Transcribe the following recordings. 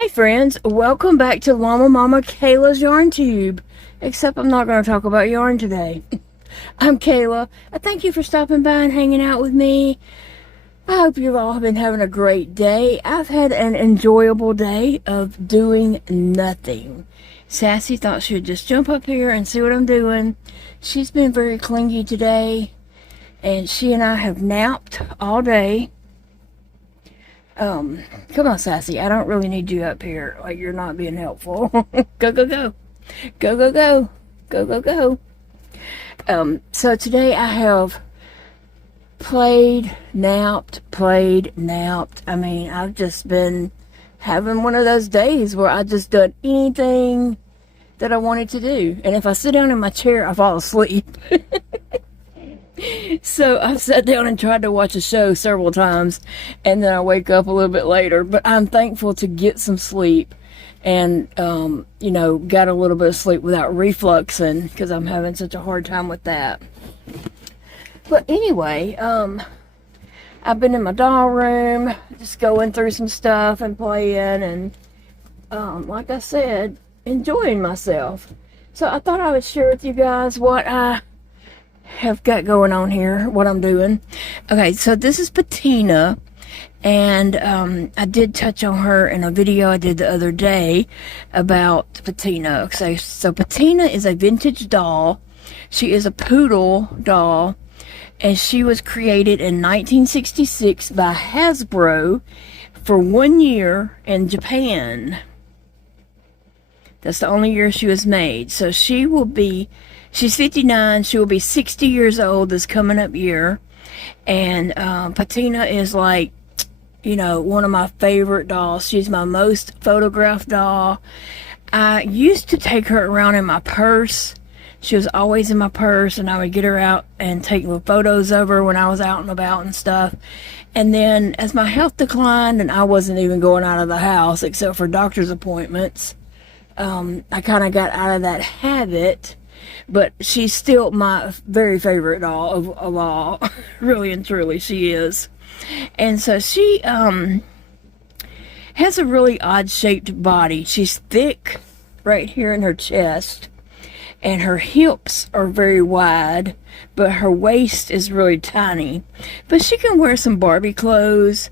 Hey friends, welcome back to Llama Mama Kayla's Yarn Tube. Except I'm not going to talk about yarn today. I'm Kayla. Thank you for stopping by and hanging out with me. I hope you've all been having a great day. I've had an enjoyable day of doing nothing. Sassy thought she would just jump up here and see what I'm doing. She's been very clingy today, and she and I have napped all day. Come on, Sassy. I don't really need you up here. Like, you're not being helpful. Go, go, go. Go, go, go. Go, go, go. So today I have played, napped. I mean, I've just been having one of those days where I just done anything that I wanted to do. And if I sit down in my chair, I fall asleep. So I've sat down and tried to watch a show several times, and then I wake up a little bit later. But I'm thankful to get some sleep and, you know, got a little bit of sleep without refluxing because I'm having such a hard time with that. But anyway, I've been in my doll room just going through some stuff and playing and, like I said, enjoying myself. So I thought I would share with you guys what I have got going on here, what I'm doing. Okay, so this is Peteena, and I did touch on her in a video I did the other day about Peteena. Okay, so Peteena is a vintage doll. She is a poodle doll, and she was created in 1966 by Hasbro for 1 year in Japan. That's the only year she was made. So she's 59. She will be 60 years old this coming up year. And Peteena is like, you know, one of my favorite dolls. She's my most photographed doll. I used to take her around in my purse. She was always in my purse, and I would get her out and take little photos of her when I was out and about and stuff. And then as my health declined and I wasn't even going out of the house except for doctor's appointments, I kind of got out of that habit. But she's still my very favorite doll of all. Really and truly, she is. And so she has a really odd-shaped body. She's thick right here in her chest. And her hips are very wide. But her waist is really tiny. But she can wear some Barbie clothes.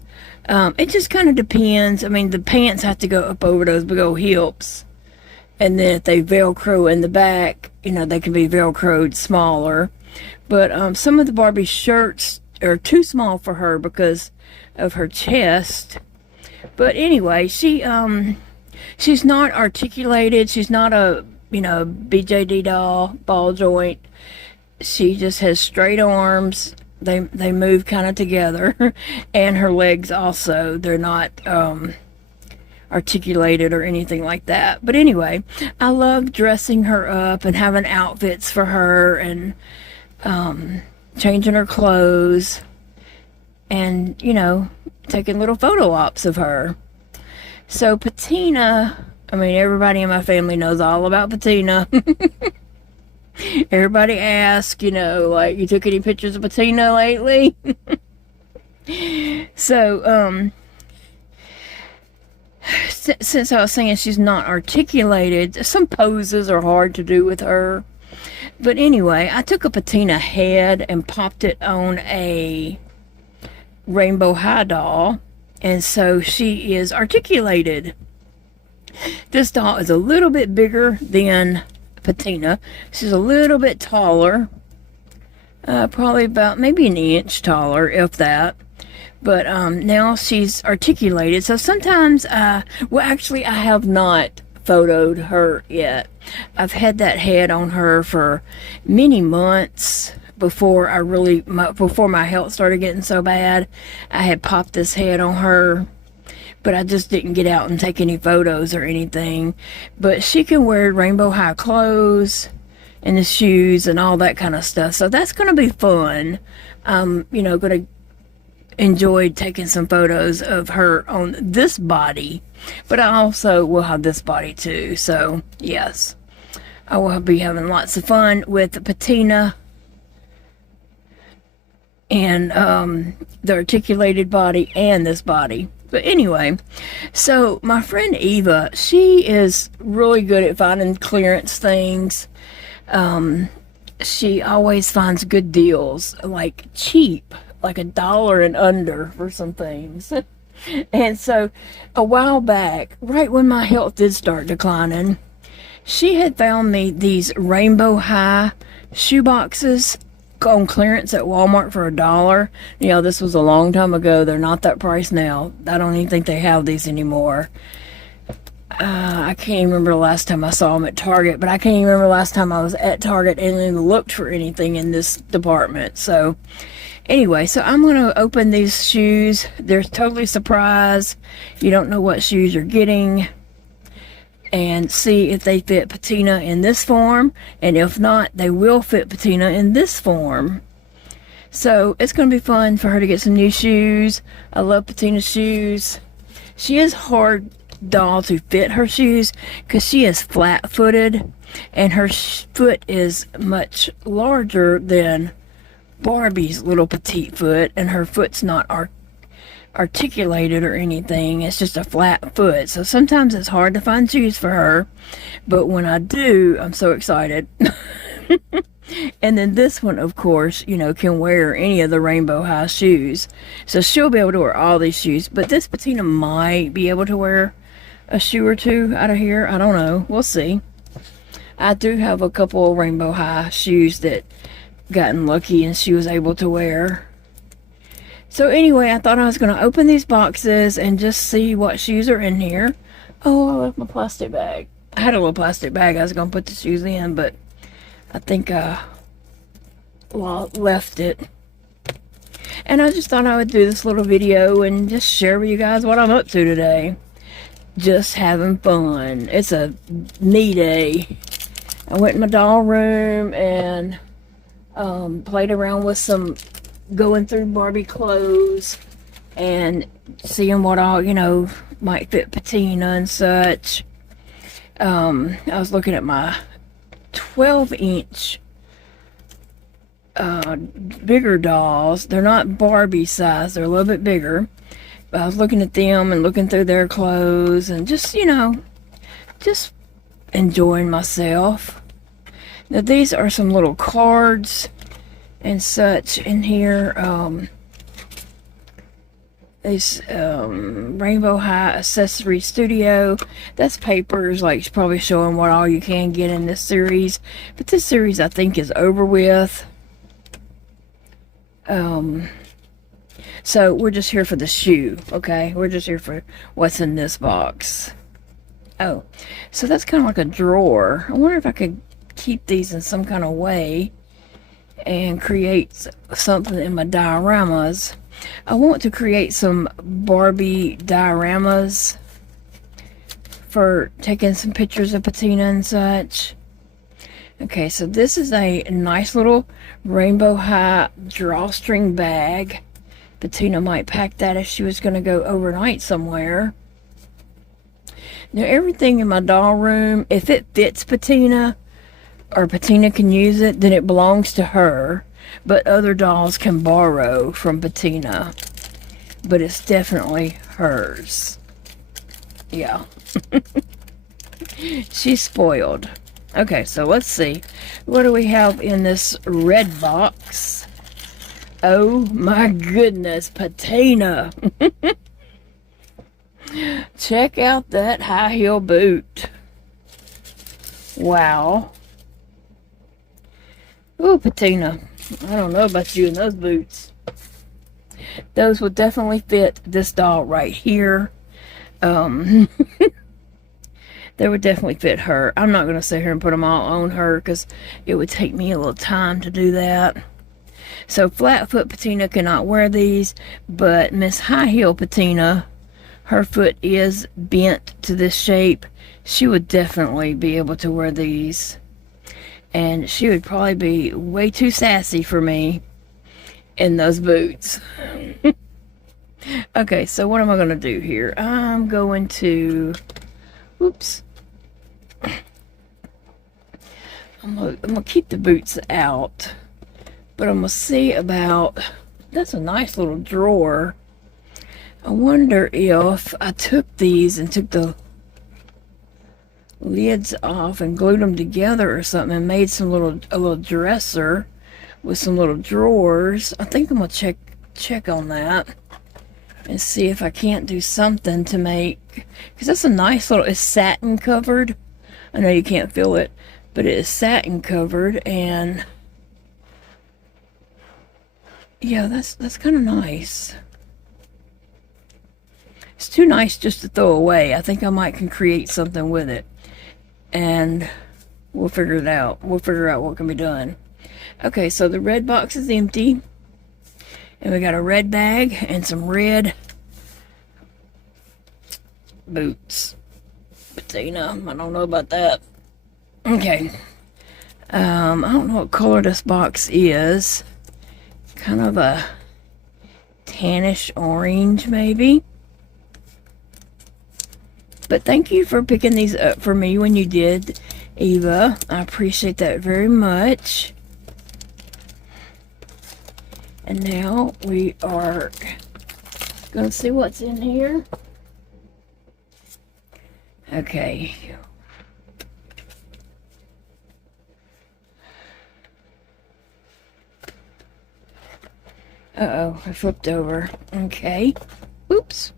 It just kind of depends. I mean, the pants have to go up over those big old hips. And then if they Velcro in the back, you know, they can be Velcroed smaller. But some of the Barbie shirts are too small for her because of her chest. But anyway, she's not articulated. She's not a, you know, BJD doll, ball joint. She just has straight arms. They move kind of together. And her legs also. They're not articulated or anything like that. But anyway, I love dressing her up and having outfits for her and changing her clothes and, you know, taking little photo ops of her. So Peteena, I mean, everybody in my family knows all about Peteena. Everybody asks, you know, like, you took any pictures of Peteena lately? So since I was saying she's not articulated, some poses are hard to do with her. But anyway, I took a Peteena head and popped it on a rainbow high doll. And so she is articulated. This doll is a little bit bigger than Peteena. She's a little bit taller. Probably about maybe an inch taller, if that. But now she's articulated. So sometimes, well, actually, I have not photoed her yet. I've had that head on her for many months before before my health started getting so bad. I had popped this head on her, but I just didn't get out and take any photos or anything. But she can wear rainbow high clothes and the shoes and all that kind of stuff. So that's going to be fun. You know, going to enjoyed taking some photos of her on this body, but I also will have this body too. So yes, I will be having lots of fun with Peteena and the articulated body and this body. But anyway, so my friend Eva, she is really good at finding clearance things. She always finds good deals, like cheap, like $1 and under for some things. And so a while back, right when my health did start declining, she had found me these rainbow high shoe boxes on clearance at Walmart for $1. You know, this was a long time ago. They're not that price now. I don't even think they have these anymore. I can't even remember the last time I saw them at Target, but I can't even remember the last time I was at Target and then looked for anything in this department. So anyway, so I'm going to open these shoes. They're totally surprised. You don't know what shoes you're getting. And see if they fit Peteena in this form. And if not, they will fit Peteena in this form. So it's going to be fun for her to get some new shoes. I love Peteena's shoes. She is hard doll to fit her shoes because she is flat-footed. And her foot is much larger than Barbie's little petite foot. And her foot's not articulated or anything. It's just a flat foot. So sometimes it's hard to find shoes for her. But when I do, I'm so excited. And then this one, of course, you know, can wear any of the rainbow high shoes. So she'll be able to wear all these shoes. But this Peteena might be able to wear a shoe or two out of here. I don't know. We'll see. I do have a couple of rainbow high shoes that gotten lucky and she was able to wear. So anyway, I thought I was going to open these boxes and just see what shoes are in here. Oh, I left my plastic bag. I had a little plastic bag I was going to put the shoes in, but I think I left it. And I just thought I would do this little video and just share with you guys what I'm up to today. Just having fun. It's a me day. I went in my doll room and played around with some, going through Barbie clothes and seeing what all, you know, might fit Peteena and such. I was looking at my 12-inch bigger dolls. They're not Barbie size, they're a little bit bigger. But I was looking at them and looking through their clothes and just, you know, just enjoying myself. Now these are some little cards and such in here. This Rainbow High Accessory Studio. That's papers, like probably showing what all you can get in this series. But this series I think is over with. So we're just here for the shoe, okay? We're just here for what's in this box. Oh, so that's kind of like a drawer. I wonder if I could keep these in some kind of way and create something in my dioramas. I want to create some Barbie dioramas for taking some pictures of Peteena and such. Okay, so this is a nice little Rainbow High drawstring bag. Peteena might pack that if she was going to go overnight somewhere. Now everything in my doll room, if it fits Peteena or Peteena can use it, then it belongs to her. But other dolls can borrow from Peteena. But it's definitely hers. Yeah. She's spoiled. Okay, so let's see. What do we have in this red box? Oh my goodness, Peteena. Check out that high heel boot. Wow. Ooh, Peteena. I don't know about you in those boots. Those would definitely fit this doll right here. They would definitely fit her. I'm not going to sit here and put them all on her because it would take me a little time to do that. So Flatfoot Peteena cannot wear these, but Miss High Heel Peteena, her foot is bent to this shape. She would definitely be able to wear these. And she would probably be way too sassy for me in those boots. Okay, so what am I going to do here? I'm going to... Oops. I'm gonna keep the boots out. But I'm going to see about... That's a nice little drawer. I wonder if I took these and took the lids off and glued them together or something and made a little dresser with some little drawers. I think I'm gonna check on that and see if I can't do something to make, because that's a nice little, it's satin covered. I know you can't feel it, but it is satin covered, and yeah, that's kind of nice. It's too nice just to throw away. I think I might can create something with it, and we'll figure it out. We'll figure out what can be done. Okay, so the red box is empty, and we got a red bag and some red boots. Peteena, I don't know about that. Okay. I don't know what color this box is. Kind of a tannish orange, maybe. But thank you for picking these up for me when you did, Eva. I appreciate that very much. And now we are going to see what's in here. Okay. Uh-oh, I flipped over. Okay. Oops.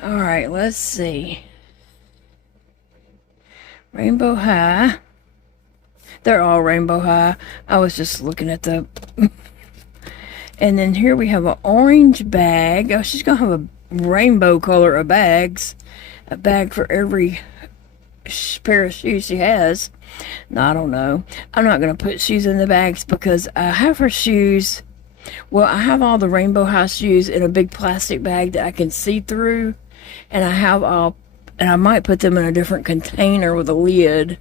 Alright, let's see. Rainbow High. They're all Rainbow High. I was just looking at the... And then here we have an orange bag. Oh, she's going to have a rainbow color of bags. A bag for every pair of shoes she has. No, I don't know. I'm not going to put shoes in the bags because I have her shoes. Well, I have all the Rainbow High shoes in a big plastic bag that I can see through. And I have all, and I might put them in a different container with a lid,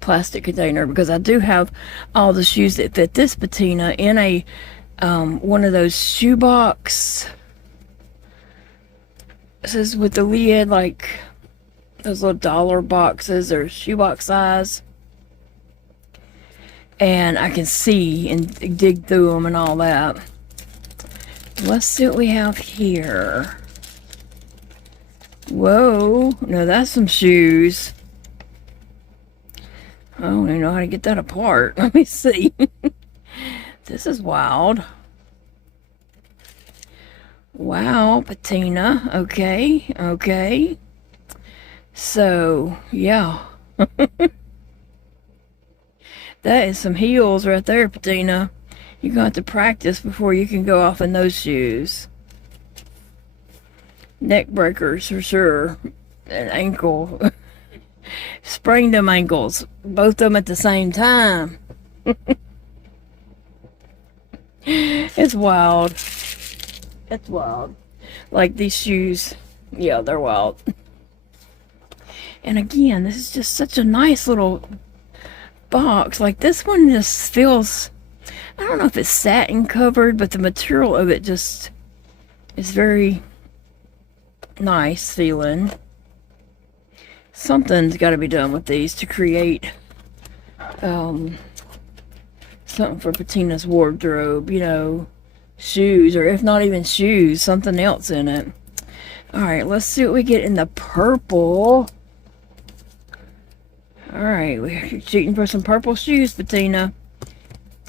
plastic container, because I do have all the shoes that fit this Peteena in a one of those shoe box. This is with the lid, like those little dollar boxes or shoebox size. And I can see and dig through them and all that. Let's see what we have here. Whoa, no, that's some shoes. I don't even know how to get that apart. Let me see. This is wild. Wow, Peteena. Okay, okay. So, yeah. That is some heels right there, Peteena. You're going to have to practice before you can go off in those shoes. Neck breakers for sure. And ankle. Sprained them ankles. Both of them at the same time. It's wild. It's wild. Like these shoes. Yeah, they're wild. And again, this is just such a nice little box. Like this one just feels, I don't know if it's satin covered, but the material of it just is very nice feeling. Something's got to be done with these to create something for Peteena's wardrobe, you know, shoes, or if not even shoes, something else in it. Alright, let's see what we get in the purple. Alright, we're shooting for some purple shoes, Peteena.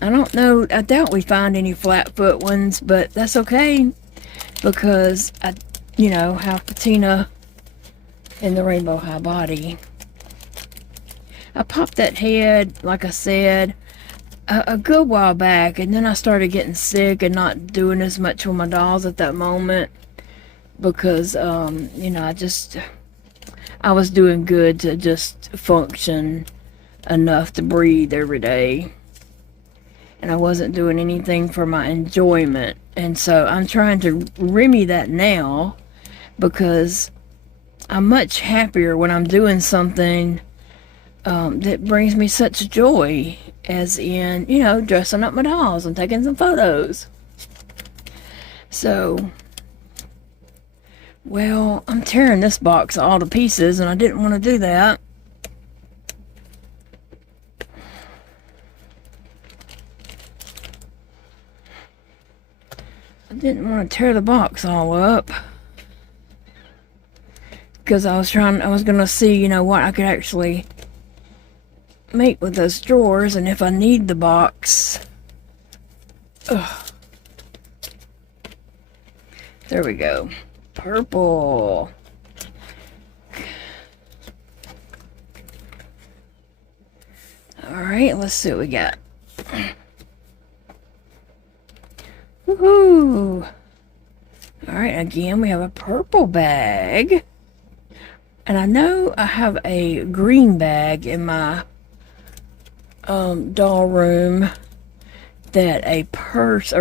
I don't know, I doubt we find any flat foot ones, but that's okay, because I, you know, have Peteena in the Rainbow High body. I popped that head, like I said, a good while back, and then I started getting sick and not doing as much with my dolls at that moment, because, you know, I was doing good to just function enough to breathe every day. And I wasn't doing anything for my enjoyment. And so I'm trying to remedy that now, because I'm much happier when I'm doing something that brings me such joy, as in, you know, dressing up my dolls and taking some photos. So, well, I'm tearing this box all to pieces, and I didn't want to do that. I didn't want to tear the box all up. Because I was going to see, you know, what I could actually make with those drawers and if I need the box. Ugh. There we go. Purple. Alright, let's see what we got. Woohoo! Alright, again, we have a purple bag. And I know I have a green bag in my doll room that a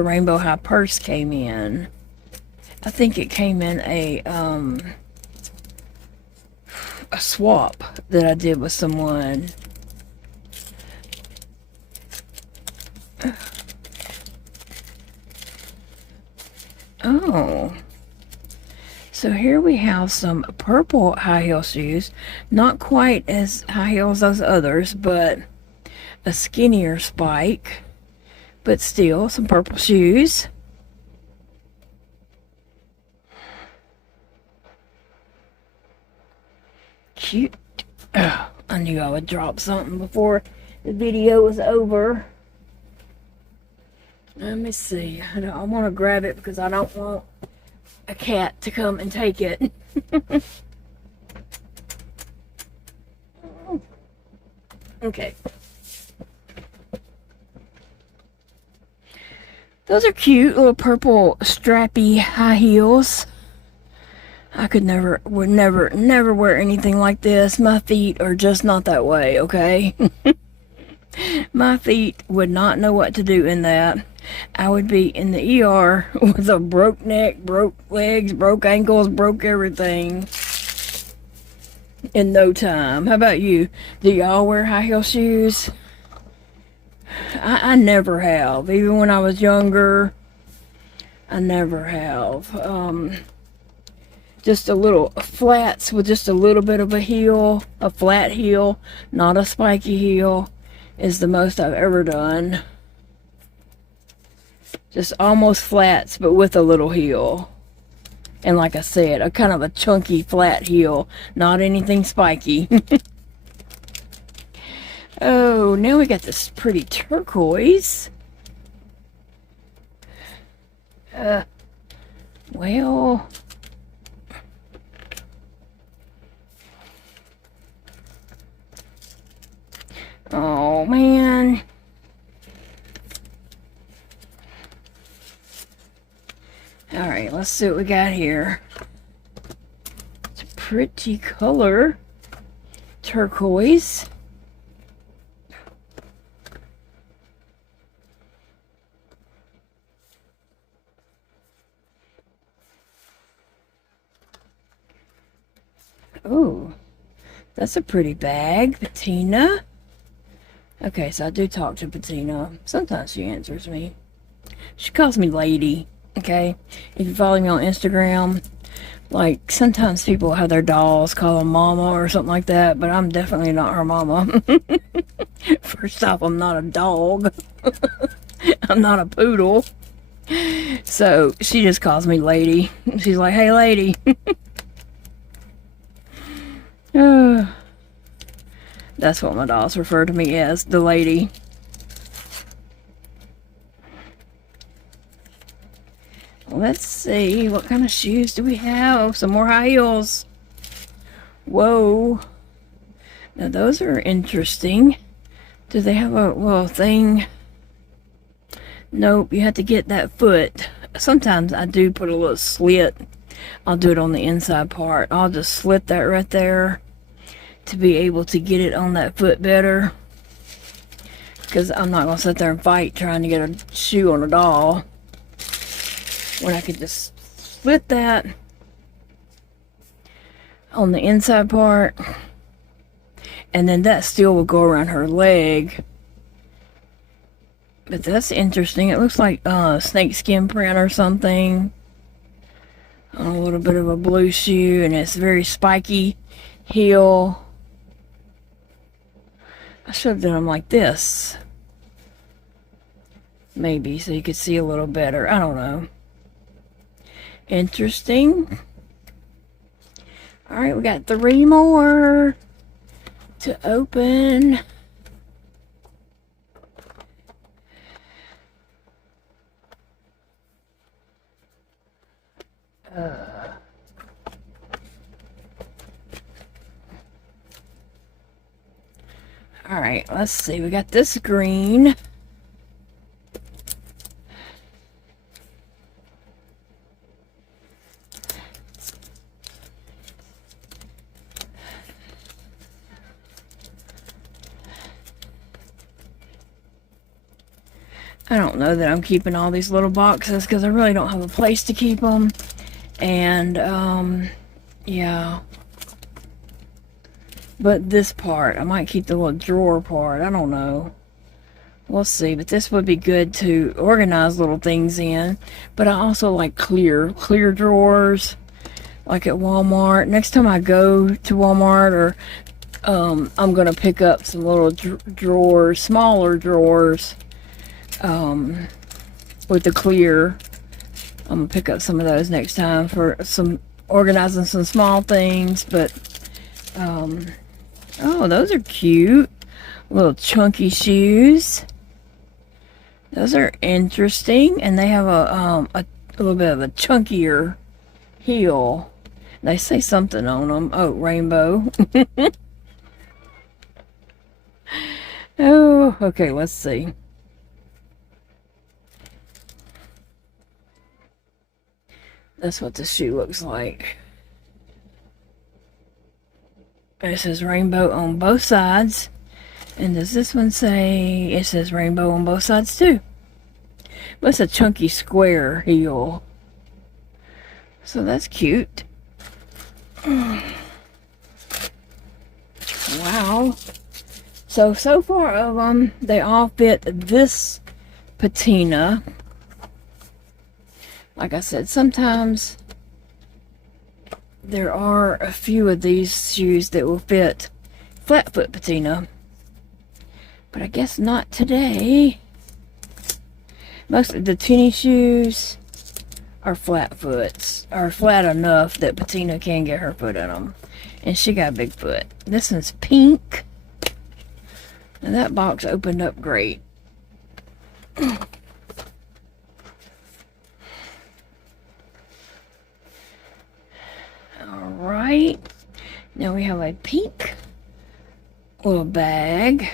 rainbow high purse came in. I think it came in a swap that I did with someone. Oh. So here we have some purple high heel shoes. Not quite as high heel as those others, but a skinnier spike. But still, some purple shoes. Cute. Ugh, I knew I would drop something before the video was over. Let me see. I want to grab it because I don't want a cat to come and take it. Okay. Those are cute little purple strappy high heels. I would never wear anything like this. My feet are just not that way, okay? My feet would not know what to do in that. I would be in the ER with a broke neck, broke legs, broke ankles, broke everything in no time. How about you? Do y'all wear high heel shoes? I never have. Even when I was younger, I never have. Just a little flats with just a little bit of a heel, a flat heel, not a spiky heel, is the most I've ever done. Just almost flats, but with a little heel. And like I said, a kind of a chunky flat heel, not anything spiky. Oh, now we got this pretty turquoise. Well, oh man. Alright, let's see what we got here. It's a pretty color. Turquoise. Oh, that's a pretty bag. Peteena. Okay, so I do talk to Peteena. Sometimes she answers me. She calls me lady. Okay, if you follow me on Instagram, like sometimes people have their dolls call them mama or something like that, but I'm definitely not her mama. First off, I'm not a dog. I'm not a poodle. So she just calls me lady. She's like, hey lady. That's what my dolls refer to me as, the lady. Let's see, what kind of shoes do we have? Some more high heels. Whoa. Now those are interesting. Do they have a little thing? Nope, you have to get that foot. Sometimes I do put a little slit. I'll do it on the inside part. I'll just slit that right there to be able to get it on that foot better. Because I'm not going to sit there and fight trying to get a shoe on a doll when I could just slit that on the inside part, and then that still will go around her leg. But that's interesting. It looks like snakeskin print or something on a little bit of a blue shoe, and it's very spiky heel. I should have done them like this, maybe, so you could see a little better. I don't know. Interesting. Alright, we got 3 more to open. Alright, let's see. We got this green. I don't know that I'm keeping all these little boxes because I really don't have a place to keep them. And, yeah. But this part, I might keep the little drawer part. I don't know. We'll see. But this would be good to organize little things in. But I also like clear drawers. Like at Walmart. Next time I go to Walmart, or I'm going to pick up some little drawers, smaller drawers. With the clear. I'm gonna pick up some of those next time for some organizing some small things. But oh, those are cute, little chunky shoes. Those are interesting, and they have a little bit of a chunkier heel. They say something on them. Oh, rainbow. Oh, okay, let's see. That's what the shoe looks like. It says rainbow on both sides. And does this one say... It says rainbow on both sides too. But it's a chunky square heel. So that's cute. Wow. So far of them, they all fit this patina. Like I said, sometimes there are a few of these shoes that will fit flat foot patina. But I guess not today. Most of the tennis shoes are flat foots. Are flat enough that Peteena can get her foot in them. And she got a big foot. This one's pink. And that box opened up great. Alright, now we have a pink little bag.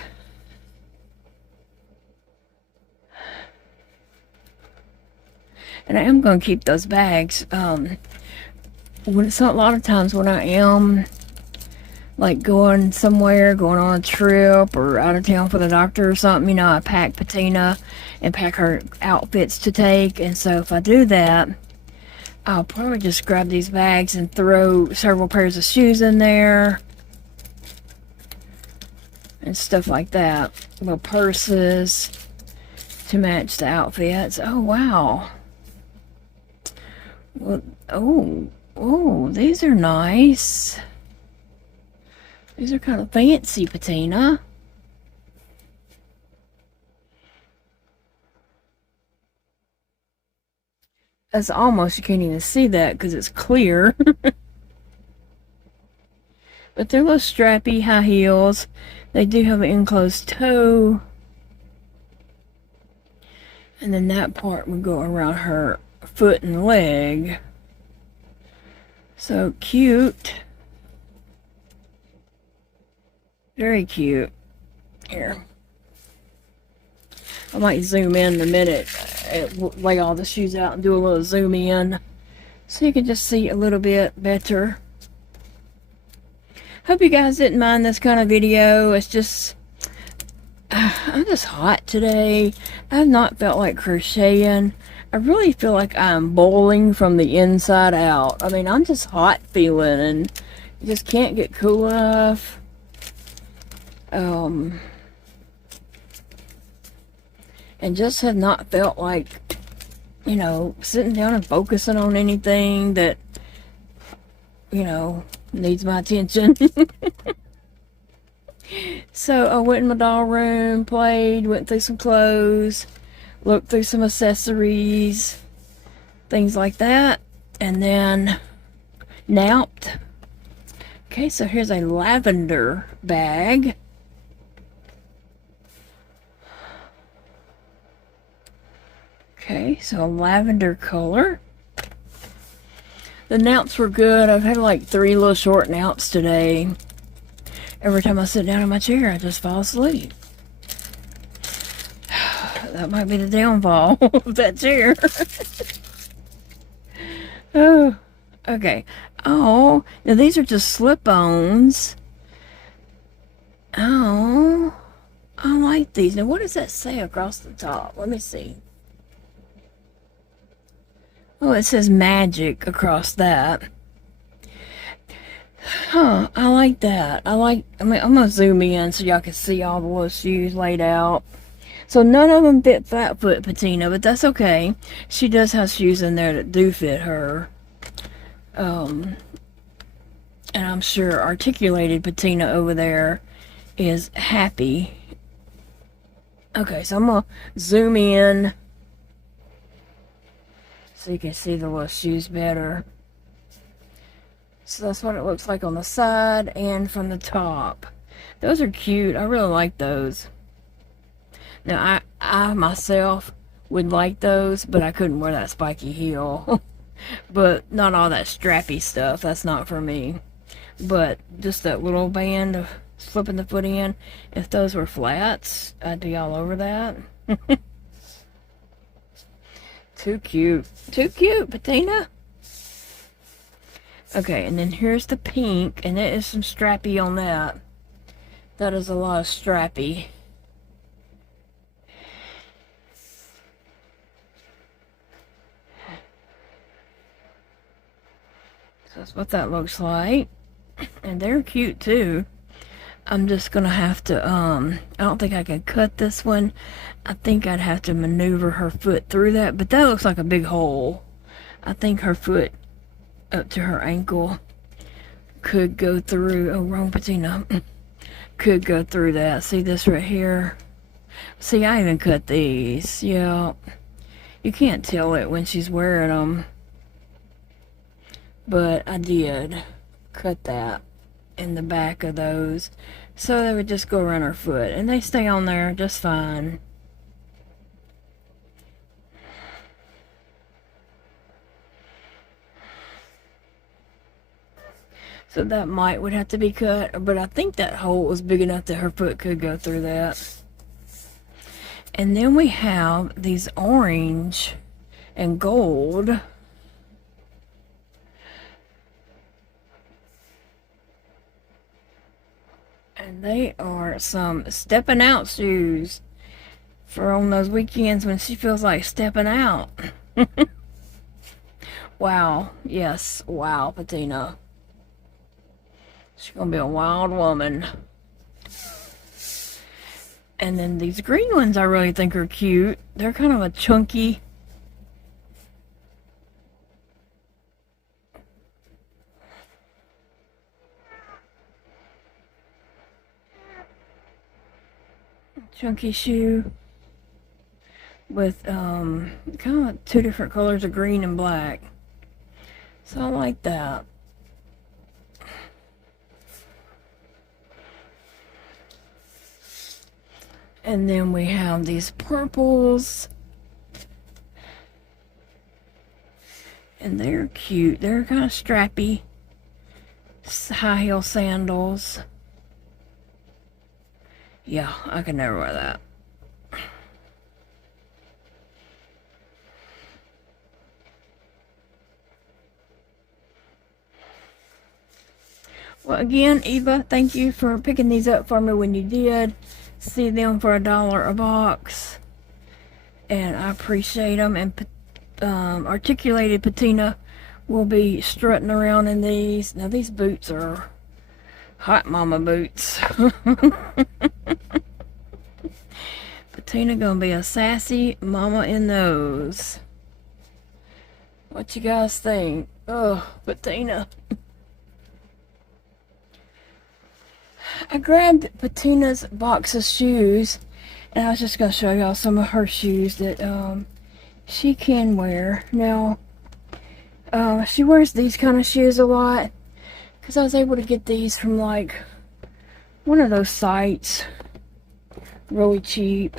And I am going to keep those bags. When it's not a lot of times when I am like going somewhere, going on a trip or out of town for the doctor or something, you know, I pack Peteena and pack her outfits to take. And so if I do that, I'll probably just grab these bags and throw several pairs of shoes in there. And stuff like that. Little purses to match the outfits. Oh, wow. Well, oh, these are nice. These are kind of fancy, Peteena. That's almost, you can't even see that because it's clear. But they're little strappy high heels. They do have an enclosed toe. And then that part would go around her foot and leg. So cute. Very cute. Here. I might zoom in a minute, lay all the shoes out and do a little zoom in so you can just see a little bit better. Hope you guys didn't mind this kind of video. It's just, I'm just hot today. I've not felt like crocheting. I really feel like I'm boiling from the inside out. I mean, I'm just hot feeling and just can't get cool enough. And just have not felt like, you know, sitting down and focusing on anything that, you know, needs my attention. So I went in my doll room, played, went through some clothes, looked through some accessories, things like that. And then napped. Okay, so here's a lavender bag. Okay, so a lavender color. The naps were good. I've had like 3 little short naps today. Every time I sit down in my chair, I just fall asleep. That might be the downfall of that chair. Oh, okay. Oh, now these are just slip-ons. Oh, I like these. Now, what does that say across the top? Let me see. Oh, it says magic across that. Huh, I like that. I'm gonna zoom in so y'all can see all the little shoes laid out. So none of them fit flat-foot Peteena, but that's okay. She does have shoes in there that do fit her. And I'm sure articulated Peteena over there is happy. Okay, so I'm gonna zoom in so you can see the little shoes better. So that's what it looks like on the side and from the top. Those are cute. I really like those. Now, I myself would like those, but I couldn't wear that spiky heel. But not all that strappy stuff. That's not for me. But just that little band of slipping the foot in. If those were flats, I'd be all over that. Too cute. Too cute, Peteena. Okay, and then here's the pink, and there is some strappy on that. That is a lot of strappy. So that's what that looks like. And they're cute too. I'm just gonna have to, I don't think I can cut this one. I think I'd have to maneuver her foot through that, but that looks like a big hole. I think her foot up to her ankle could go through, oh, wrong Peteena, could go through that. See this right here? See, I even cut these. Yeah, you can't tell it when she's wearing them, but I did cut that in the back of those so they would just go around her foot, and they stay on there just fine. So that would have to be cut, but I think that hole was big enough that her foot could go through that. And then we have these orange and gold. And they are some stepping out shoes for on those weekends when she feels like stepping out. Wow. Yes. Wow, Peteena. She's gonna be a wild woman. And then these green ones I really think are cute. They're kind of a chunky. Chunky shoe with kind of 2 different colors of green and black. So I like that. And then we have these purples. And they're cute. They're kind of strappy. High heel sandals. Yeah, I could never wear that. Well, again, Eva, thank you for picking these up for me when you did. See them for $1 a box, and I appreciate them. And articulated Peteena will be strutting around in these. Now these boots are hot mama boots. Peteena gonna be a sassy mama in those. What you guys think? Oh, Peteena. I grabbed Peteena's box of shoes, and I was just going to show y'all some of her shoes that she can wear. Now, She wears these kind of shoes a lot because I was able to get these from like one of those sites, really cheap.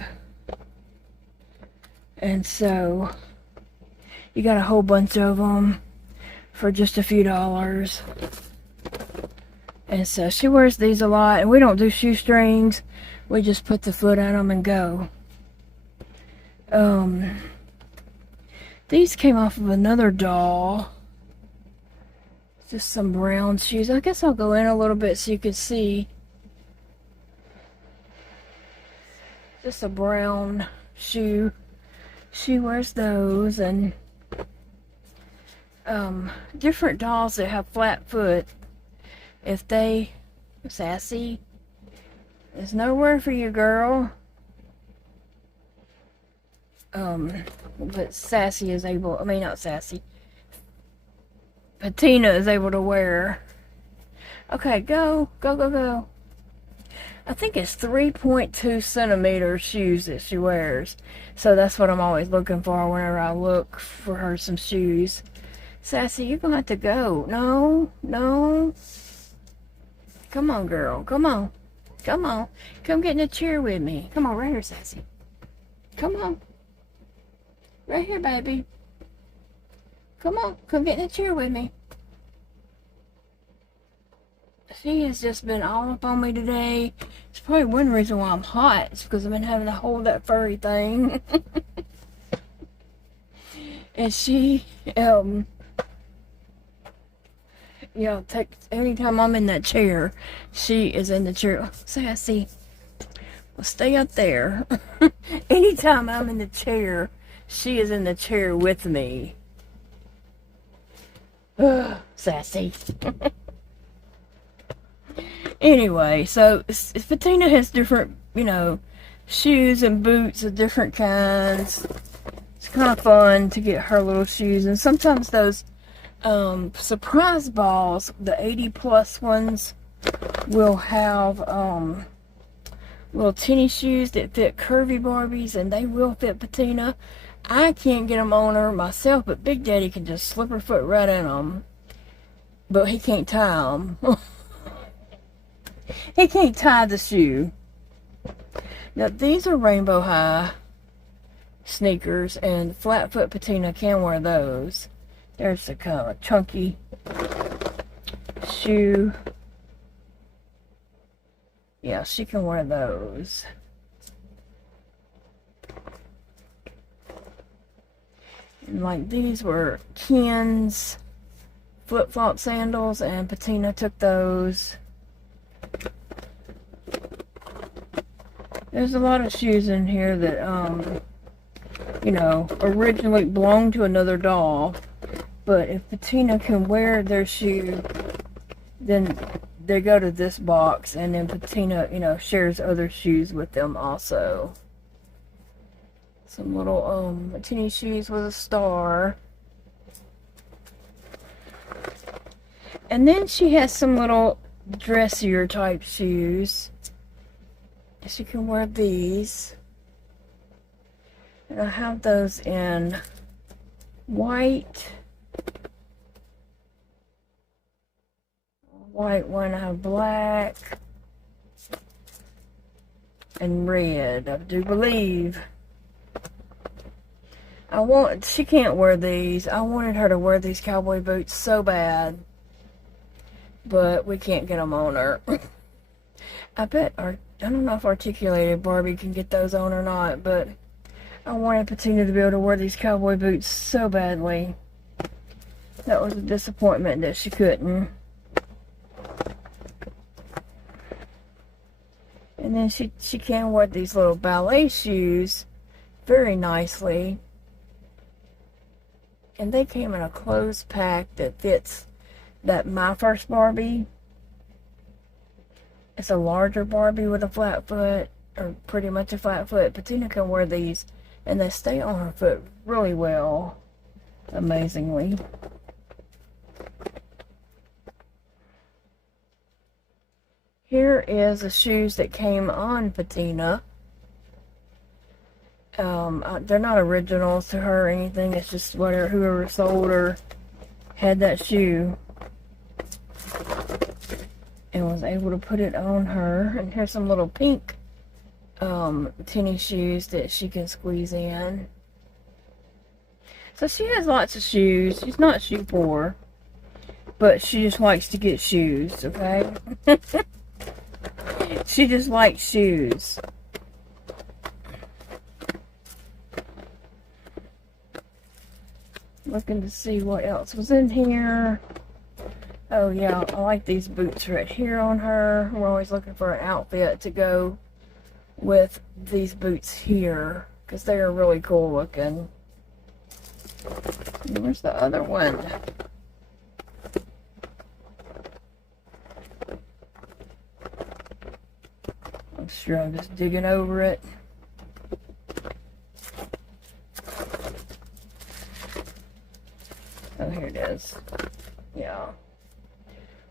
And so you got a whole bunch of them for just a few dollars. And so she wears these a lot, and we don't do shoestrings. We just put the foot in them and go. These came off of another doll. Just some brown shoes. I guess I'll go in a little bit so you can see. Just a brown shoe. She wears those, and different dolls that have flat foot. If they, Sassy, there's nowhere for you, girl. But Sassy is able, I mean, not Sassy, Peteena is able to wear. Okay, go. I think it's 3.2 centimeter shoes that she wears. So that's what I'm always looking for whenever I look for her some shoes. Sassy, you're gonna have to go. No. Come on, girl. Come on. Come get in the chair with me. Come on, right here, Sassy. Come on. Right here, baby. Come on. Come get in the chair with me. She has just been all up on me today. It's probably one reason why I'm hot. It's because I've been having to hold that furry thing. And she, anytime I'm in that chair, she is in the chair. Oh, Sassy, well, stay up there. Anytime I'm in the chair, she is in the chair with me. Ugh, Sassy. Anyway, so Peteena has different, shoes and boots of different kinds. It's kind of fun to get her little shoes. And sometimes those surprise balls, the 80+ ones, will have little tennis shoes that fit curvy Barbies, and they will fit Peteena. I can't get them on her myself, but Big Daddy can just slip her foot right in them. But he can't tie them. He can't tie the shoe. Now, these are rainbow high sneakers, and flat-foot Peteena can wear those. There's the kind of chunky shoe. Yeah, she can wear those. And like these were Ken's flip-flop sandals, and Peteena took those. There's a lot of shoes in here that, originally belonged to another doll. But if Peteena can wear their shoe, then they go to this box, and then Peteena, shares other shoes with them also. Some little, tennis shoes with a star. And then she has some little dressier type shoes. She can wear these. And I have those in white. White one, I have black. And red, I do believe. She can't wear these. I wanted her to wear these cowboy boots so bad. But we can't get them on her. I don't know if Articulated Barbie can get those on or not, but I wanted Peteena to be able to wear these cowboy boots so badly. That was a disappointment that she couldn't. And then she can wear these little ballet shoes very nicely. And they came in a closed pack that fits that My First Barbie. It's a larger Barbie with a flat foot, or pretty much a flat foot. Peteena can wear these, and they stay on her foot really well, amazingly. Here is the shoes that came on Peteena. They're not originals to her or anything. It's just whoever sold her had that shoe and was able to put it on her. And here's some little pink tennis shoes that she can squeeze in. So she has lots of shoes. She's not shoe poor, but she just likes to get shoes, okay? She just likes shoes. Looking to see what else was in here. Oh yeah, I like these boots right here on her. We're always looking for an outfit to go with these boots here, because they are really cool looking. And where's the other one? I'm sure I'm just digging over it. Oh, here it is. Yeah.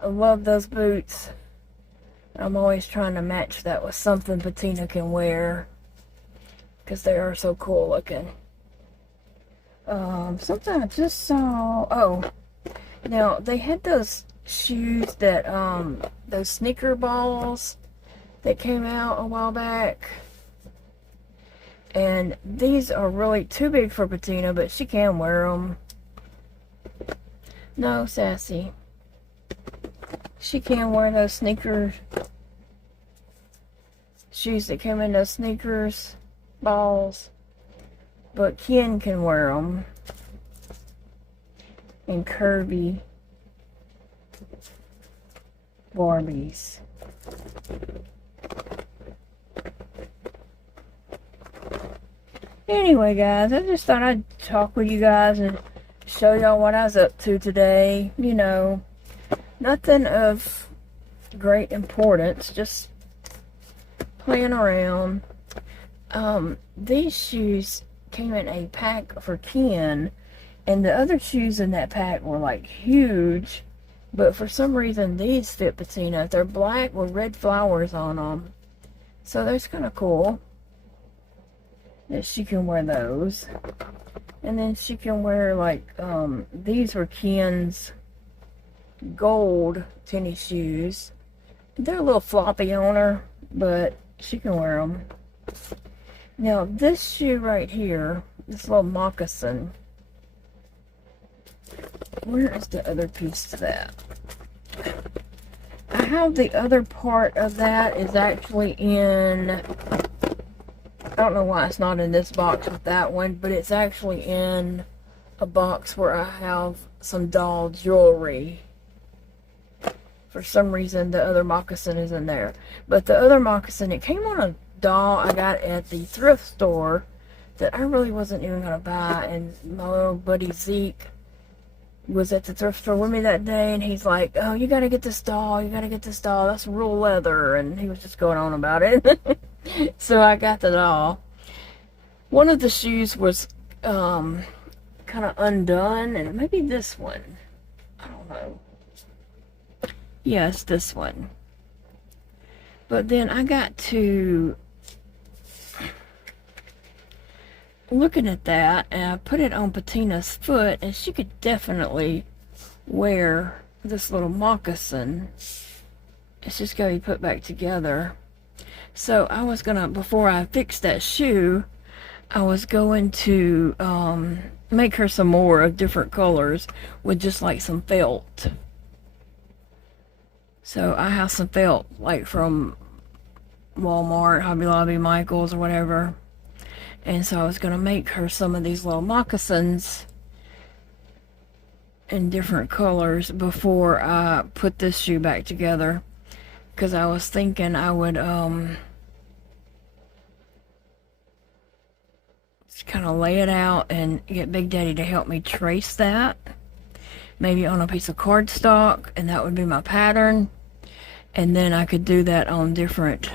I love those boots. I'm always trying to match that with something Peteena can wear, because they are so cool looking. Something I just saw. Oh, now they had those shoes that, those sneaker balls that came out a while back. And these are really too big for Peteena, but she can wear them. No, Sassy. She can wear those sneakers. Shoes that came in those sneakers balls. But Ken can wear them. And Kirby Barbies. Anyway, guys, I just thought I'd talk with you guys and show y'all what I was up to today. You know, nothing of great importance, just playing around. These shoes came in a pack for Ken, and the other shoes in that pack were like huge, but for some reason these fit Peteena. They're black with red flowers on them, so that's kind of cool that she can wear those. And then she can wear like these were Ken's gold tennis shoes. They're a little floppy on her, but she can wear them. Now this shoe right here, this little moccasin, where is the other piece to that? I have the other part of that is actually in, I don't know why it's not in this box with that one, but it's actually in a box where I have some doll jewelry. For some reason, the other moccasin is in there. But the other moccasin, it came on a doll I got at the thrift store that I really wasn't even going to buy. And my little buddy Zeke was at the thrift store with me that day, and he's like, oh, you got to get this doll. You got to get this doll. That's real leather. And he was just going on about it. So I got the doll. One of the shoes was kind of undone, and maybe this one. I don't know. Yes, this one. But then I got to looking at that, and I put it on Peteena's foot, and she could definitely wear this little moccasin. It's just got to be put back together. So I was gonna, before I fixed that shoe, I was going to make her some more of different colors with just like some felt. So I have some felt like from Walmart, Hobby Lobby, Michael's, or whatever. And so I was going to make her some of these little moccasins in different colors before I put this shoe back together. Because I was thinking I would just kind of lay it out and get Big Daddy to help me trace that. Maybe on a piece of cardstock, and that would be my pattern. And then I could do that on different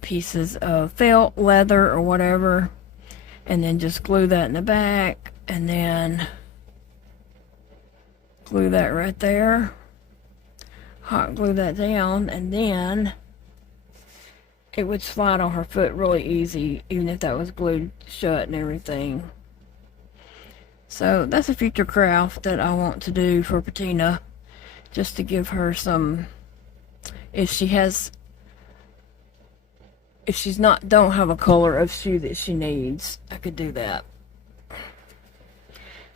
pieces of felt, leather, or whatever. And then just glue that in the back. And then glue that right there. Hot glue that down. And then it would slide on her foot really easy, even if that was glued shut and everything. So that's a future craft that I want to do for Peteena, just to give her some, if she's don't have a color of shoe that she needs, I could do that.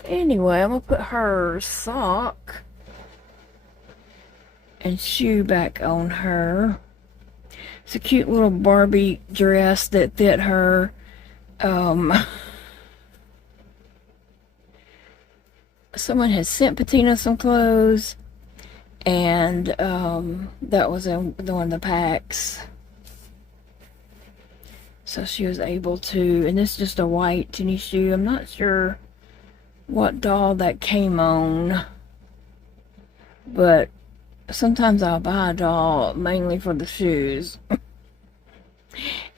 Anyway, I'm gonna put her sock and shoe back on her. It's a cute little Barbie dress that fit her. Someone had sent Peteena some clothes, and that was in one of the packs. So she was able to, and this is just a white tennis shoe. I'm not sure what doll that came on, but sometimes I'll buy a doll mainly for the shoes.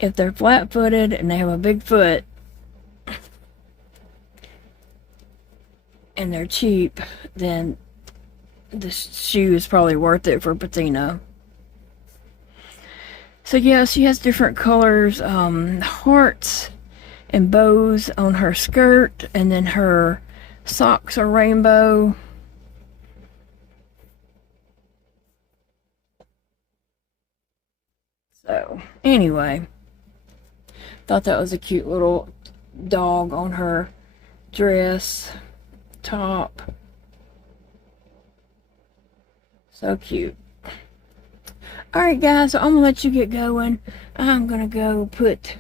If they're flat-footed and they have a big foot and they're cheap, then the shoe is probably worth it for Peteena. So yeah, she has different colors, hearts and bows on her skirt, and then her socks are rainbow. So anyway, thought that was a cute little dog on her dress top. So cute. Alright guys, so I'm gonna let you get going. I'm gonna go put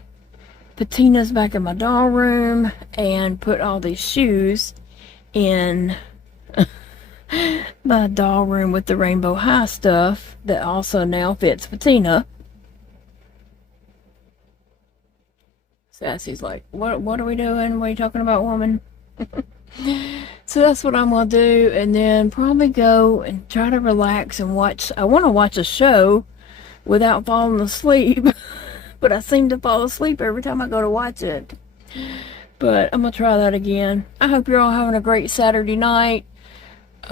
Peteena's back in my doll room and put all these shoes in my doll room with the rainbow high stuff that also now fits Peteena. Sassy's like, what are we doing? What are you talking about, woman? So that's what I'm going to do, and then probably go and try to relax and watch. I want to watch a show without falling asleep, but I seem to fall asleep every time I go to watch it. But I'm going to try that again. I hope you're all having a great Saturday night.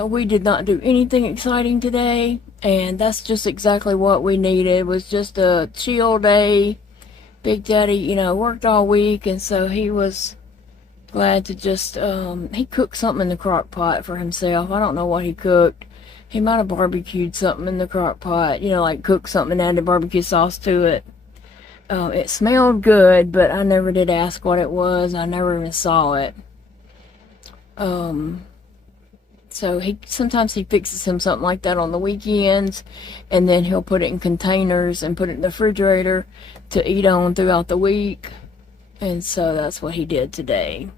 We did not do anything exciting today, and that's just exactly what we needed. Was just a chill day. Big Daddy, you know, worked all week, and so he was glad to just, he cooked something in the crock pot for himself. I don't know what he cooked. He might have barbecued something in the crock pot, you know, like cooked something and added barbecue sauce to it. It smelled good, but I never did ask what it was. I never even saw it. So sometimes he fixes him something like that on the weekends, and then he'll put it in containers and put it in the refrigerator to eat on throughout the week. And so that's what he did today.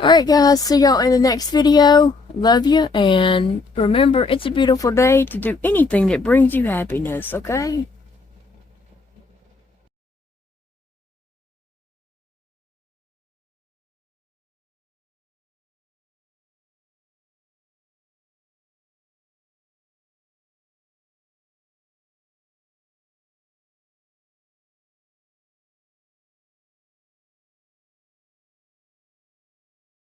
Alright guys, see y'all in the next video. Love you, and remember, it's a beautiful day to do anything that brings you happiness, okay?